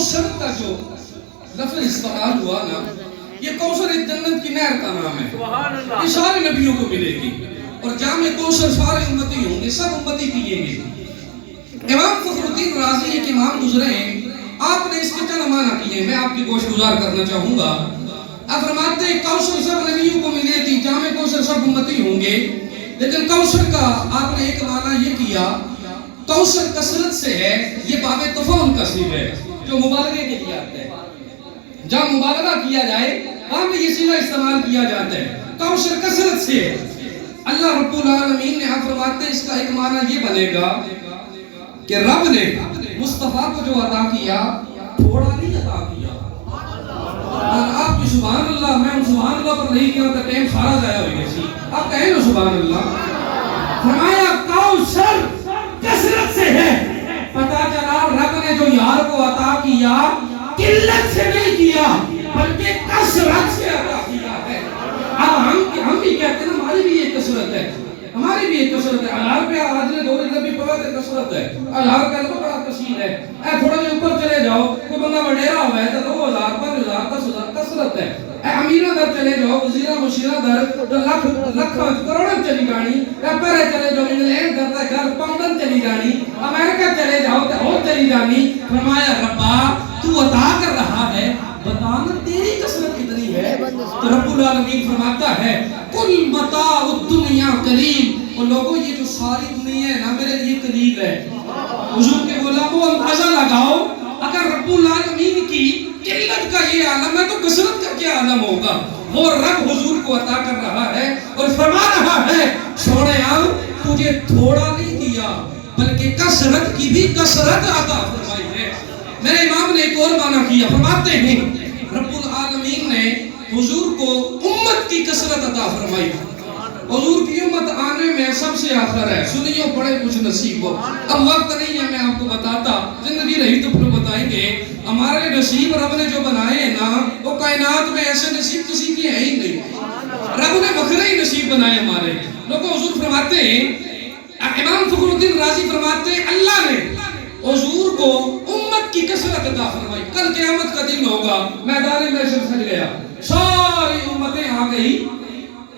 کوثر کا جو لفظ استعمال ہوا نا، یہ کوثر ایک جنت کی نہر کا نام ہے، یہ سارے نبیوں کو ملے گی، اور جام کوثر سارے امتی ہوں گے، سب امتی پیئیں گے۔ امام فخر الدین رازی ایک امام گزرے ہیں، آپ نے اس کے چند معنی کیے، میں آپ کی گوش گزار کرنا چاہوں گا۔ آپ فرماتے ہیں کوثر سب نبیوں کو ملے گی، جام کوثر سب امتی ہوں گے، لیکن کوثر کا آپ نے ایک معنی یہ کیا، کوثر کثرت سے ہے، یہ باب تفاؤل کا صیغہ ہے جو مبالغے کے لیے آتا ہے، جہاں مبالغہ کیا جائے وہاں پہ یہ صیغہ استعمال کیا جاتا ہے، کوثر کثرت سے ہے۔ اللہ رب العالمین نے آپ فرماتے ہیں اس کا ایک معنی یہ بنے گا کہ رب نے مصطفیٰ کو جو عطا کیا تھوڑا نہیں عطا کیا۔ آپ کی سبحان اللہ، میں سبحان اللہ پر نہیں کیا تو ٹائم سارا ضائع ہوئی گئی، آپ کہیں نا سبحان اللہ۔ فرمایا کوثر کثرت سے ہے، پتا چلا رب نے جو یار کو عطا کیا قلت سے نہیں کیا بلکہ کثرت سے عطا کیا ہے۔ اب ہم بھی کہتے ہیں ہماری بھی یہ کثرت ہے، ہماری بھی ایک کثرت ہے، اللہ پہ آج نے دور نبی پڑھا ہے کثرت ہے، اللہ کا تو بڑا کثیر ہے، اے تھوڑا جو اوپر چلے جاؤ کوئی بندہ وڈیرا ہوا ہے تو 2000 5000 10,000 کثرت ہے، اے امیرہ در چلے جاؤ وزیرہ مشیرہ در لاکھ کروڑن چلی جانی، اے پہرے چلے جاؤ انگلینڈ در گھر پاؤنڈن چلی جانی، امریکہ چلے جاؤ تو اور چلی جانی۔ فرمایا ربا تو عطا کر رہا ہے، بتانا تیری کثرت کتنی ہے؟ تو رب العالمین فرماتا ہے کل متاع الدنیا قلیل، اور لوگوں یہ جو ساری دنیا ہے نا میرے لیے قلیل ہے۔ حضور کے غلاموں اندازہ لگاؤ اگر رب العالمین کی قلت کا یہ عالم ہے تو کثرت کا کیا عالم ہوگا۔ وہ رب حضور کو عطا کر رہا ہے اور فرما رہا ہے سوڑیا تجھے تھوڑا نہیں دیا بلکہ کثرت کی بھی کثرت عطا فرمائی ہے۔ میرے امام نے ایک اور معنی کیا، فرماتے ہیں رب العالمین نے حضور کو امت کی کثرت عطا فرمائی، حضور کی امت آنے میں سب سے آخر ہے، سنیو پڑے کچھ نصیب ہو۔ اب وقت نہیں ہے میں آپ کو بتاتا، زندگی رہی تو پھر بتائیں گے۔ ہمارے نصیب رب نے جو بنائے ہیں نا وہ کائنات میں ایسے نصیب کسی کی ہے ہی نہیں، رب نے بکھرے ہی نصیب بنائے ہمارے لوگوں۔ حضور فرماتے ہیں، امام فخر الدین رازی فرماتے ہیں اللہ نے حضور کو امت کی کثرت عطا فرمائی۔ کل قیامت کا دن ہوگا، میدان محشر سج گیا، ساری امتیں آ گئی،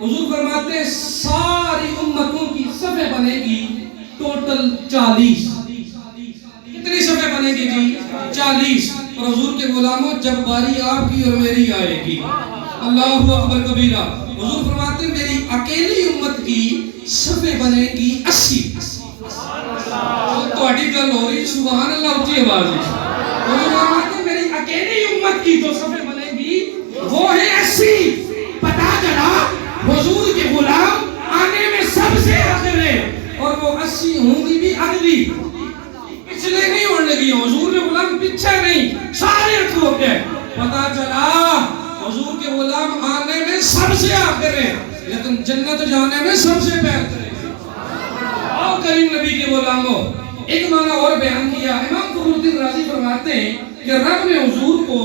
حضور فرماتے ہیں ساری امتوں کی صفحے بنے گی ٹوٹل 40۔ کتنی صفحے بنے گی جی؟ 40۔ اور حضور کے غلاموں جب باری آپ کی اور میری آئے گی، اللہ اکبر کبیرہ، حضور فرماتے ہیں میری اکیلی امت کی صفحے بنے گی 80۔ تو اٹھی گل ہو رہی سبحان اللہ اچھی آواز ہے۔ حضور فرماتے ہیں میری اکیلی امت کی جو صفحے بنے گی وہ ہے 80۔ پتا چلا حضور کے غلام آنے میں سب سے آخر ہے، اور وہ 80 ہوں گی بھی اگلی، پچھلے نہیں ہونے گی، حضور کے غلام پیچھے نہیں، سارے ہو گئے۔ پتا چلا حضور کے غلام آنے میں سب سے آخر ہے لیکن جنت جانے میں سب سے بہتر ہے۔ اور کریم نبی کے غلاموں ایک معنی اور بیان کیا، امام فخر الدین رازی فرماتے ہیں کہ رب نے حضور کو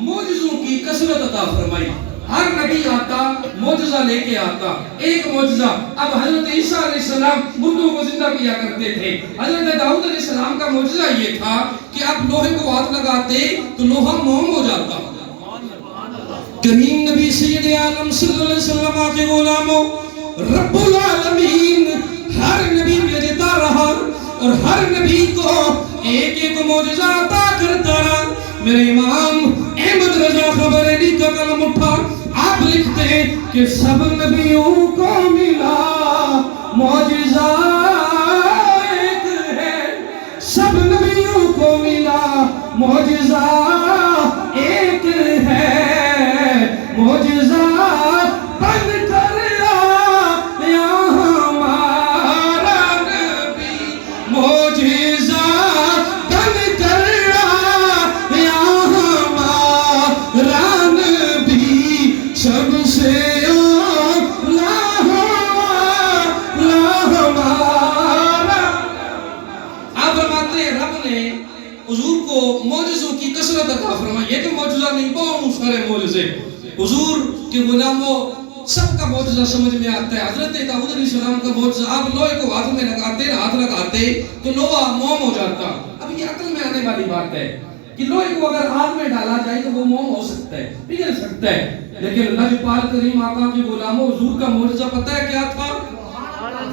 معجزوں کی کثرت عطا فرمائی، ہر نبی آتا معجزہ لے کے آتا، ایک معجزہ۔ اب حضرت عیسیٰ علیہ السلام مردوں کو زندہ کیا کرتے تھے، حضرت داؤد علیہ السلام کا معجزہ یہ تھا کہ اب لوہے کو ہاتھ لگاتے تو لوہا موم ہو جاتا۔ کریم نبی سید عالم صلی اللہ علیہ وسلم کے غلاموں رب العالمین ہر نبی بھیجتا رہا اور ہر نبی کو ایک ایک معجزہ عطا کرتا رہا۔ میرے امام احمد رضا خبریلی کا قلم اٹھا، آپ لکھتے ہیں کہ سب نبیوں کو ملا معجزہ ایک ہے، سب نبیوں کو ملا معجزہ ایک ہے، معجزہ بن کر آیا ہمارا نبی، معجزہ بن کر آیا ہمارا نبی، سب سے اعلیٰ ہمارا۔ آپ فرماتے ہیں رب نے حضور کو معجزوں کی کثرت عطا فرمائی، یہ تو معجزہ نہیں بہت سارے معجزے۔ حضور کے غلاموں سب کا معجزہ سمجھ میں آتا ہے۔ حضرت داؤد علیہ السلام کا معجزہ، آپ لوہے کو ہاتھ میں لگاتے ہاتھ لگاتے تو لوہا موم ہو جاتا۔ اب یہ عقل میں آنے والی بات ہے، کہ لوہے کو اگر آگ میں ڈالا جائے تو وہ موم ہو سکتا ہے، پگھل سکتا ہے، لیکن اللہ پاک کریم آقا کے غلاموں حضور کا معجزہ پتہ ہے کیا تھا؟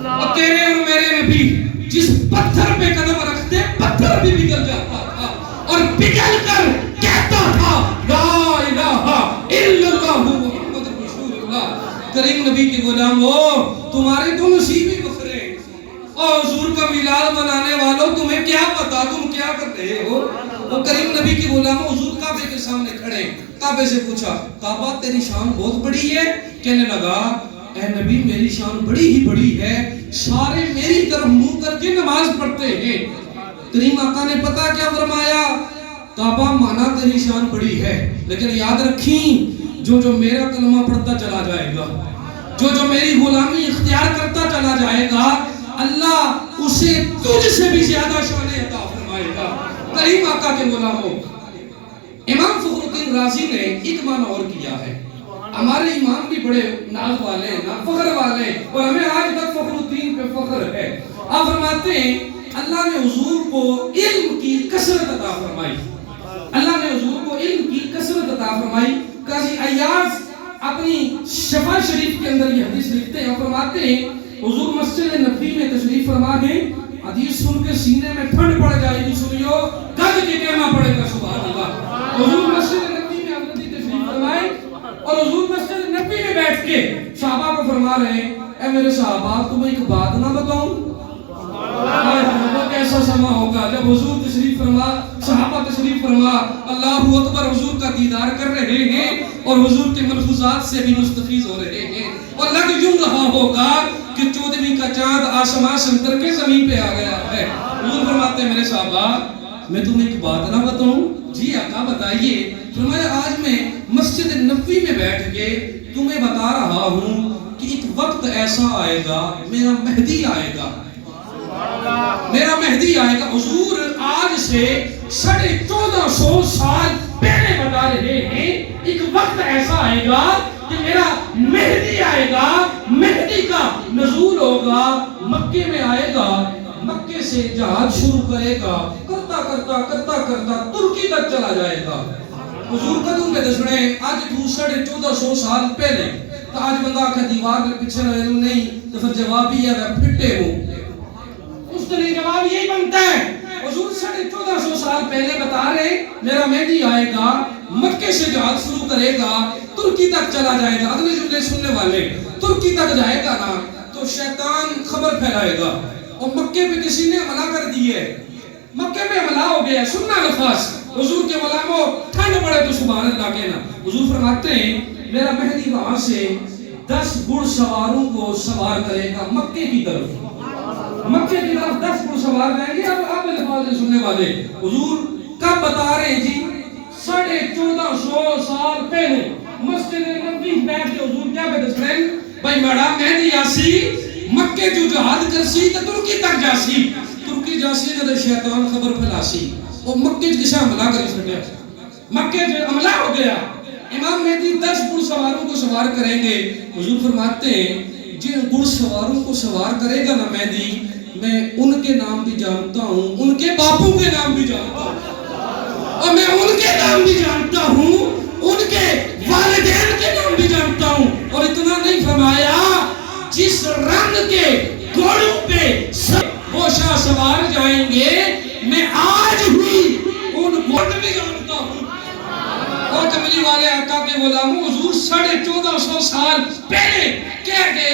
اور تیرے اور میرے نبی جس پتھر پہ قدم رکھتے پتھر بھی پگھل جاتا تھا اور پگھل کر کہتا تھا لا الہ الا اللہ محمد رسول اللہ۔ کریم نبی کے غلاموں تمہارے تو نصیب ہی بکھرے، اور حضور کا میلاد منانے والوں تمہیں کیا پتا تم کیا کر رہے ہو؟ وہ کریم نبی کے غلاموں حضور کعبے کے سامنے کھڑے، کعبے سے پوچھا کعبہ تیری شان بہت بڑی ہے؟ کہنے لگا اے نبی میری شان بڑی ہی بڑی ہے، سارے میری طرف منہ کر کے نماز پڑھتے ہیں۔ کریم آقا نے پتا کیا فرمایا؟ کعبہ مانا تیری شان بڑی ہے، لیکن یاد رکھیں جو میرا کلمہ پڑھتا چلا جائے گا، جو میری غلامی اختیار کرتا چلا جائے گا، اللہ اسے تجھ سے بھی زیادہ شان عطا فرمائے گا۔ کریم آقا کے غلاموں امام فخر الدین رازی نے ایک معنی اور کیا ہے، ہمارے امام بھی بڑے ناز والے ہیں، فخر والے ہیں، اور ہمیں آج تک فخر الدین پہ فخر ہے۔ آپ فرماتے ہیں اللہ نے حضور کو علم کی کثرت عطا فرمائی، اللہ نے حضور کو علم کی کثرت عطا فرمائی۔ قاضی عیاض اپنی شفا شریف کے اندر یہ حدیث لکھتے ہیں اور فرماتے ہیں حضور مسجد نبوی میں تشریف فرما گئے، حدیث سن کے سینے میں ٹھنڈ پڑ جائے گی، سنیو گج کے کہنا پڑے گا سبحان اللہ۔ حضور مسجد نبوی میں حضرت تشریف فرمائے اور حضور مسجد نبوی میں بیٹھ کے صحابہ کو فرما رہے ہیں اے میرے صحابہ تمہیں ایک بات نہ بتاؤں؟ وہ کیسا سما ہوگا جب حضور تشریف فرما، صحابہ تشریف فرما، اللہ اکبر حضور کا دیدار کر رہے ہیں اور حضور کے ملفوظات سے بھی مستفیض ہو رہے ہیں، اور لگ یوں رہا ہوگا کہ 14ویں کا چاند آسمان سے اتر کے زمین پہ آ گیا ہے۔ حضور فرماتے ہیں میرے صحابہ میں تمہیں ایک بات نہ بتاؤں؟ جی آقا بتائیے۔ فرمایا آج میں مسجد نبوی میں بیٹھ کے تمہیں بتا رہا ہوں کہ ایک وقت ایسا آئے گا میرا مہدی آئے گا، میرا مہدی آئے گا۔ حضور آج سے 1450 سال پہلے بتا رہے ہیں ایک وقت ایسا آئے گا کہ میرا مہدی آئے گا، مہدی کا نزول ہوگا، مکے میں آئے گا، مکے سے جہاد شروع کرے گا، کرتا کرتا ترکی تک چلا جائے گا۔ حضور قدم پہ دسنے آج 1450 سال پہلے تو آج بندہ آکھا دیوار کے پیچھے نہیں تو پھر جواب ہی ہے میں پھٹے ہوں، اس طرح جواب یہی بنتا ہے۔ حضور 1450 سال پہلے بتا رہے میرا مہدی آئے گا، مکے سے جہاد شروع کرے گا، ترکی تک چلا جائے گا۔ اگلے جملے سننے والے ترکی تک جائے گا نا تو شیطان خبر پھیلائے گا، اور مکے پہ کسی نے حملہ کر دیے، مکے پہ حملہ ہو گیا، سننا لفظ حضور کے غلاموں ٹھنڈ پڑے تو سبحان اللہ کہنا۔ حضور فرماتے ہیں میرا مہدی وہاں سے 10 گھڑ سواروں کو سوار کرے گا مکے کی طرف، مکے کی طرف 10 گھڑ سوار جائیں گے۔ اب آپ الفاظ سننے والے حضور کب بتا رہے ہیں جی؟ 1450 سال پہلے مسجد نبوی بیٹھ کے حضور کیا بتا رہے ہیں؟ بھائی میرا مہدی آسی مکے جو جہاد کرسی تو ترکی تک جاسی، ترکی جاسی نے شیطان خبر پھیلاسی اور مکے کسا حملہ کر سکے، مکے جو حملہ ہو گیا۔ امام مہدی 10 گھڑ سواروں کو سوار کریں گے۔ حضور فرماتے ہیں جن گھڑ سواروں کو سوار کرے گا نا مہدی، میں ان کے نام بھی جانتا ہوں، ان کے باپوں کے نام بھی جانتا ہوں، اور میں ان کے نام بھی جانتا ہوں، ان کے والدین کے نام بھی جانتا ہوں۔ اور اتنا نہیں فرمایا جس رنگ کے گھوڑوں پہ وہ شاہ سوار جائیں گے میں آج ہی ان گھوڑوں بھی جانتا ہوں۔ اور کملی والے آقا کے غلاموں حضور 1450 سال پہلے کہہ گئے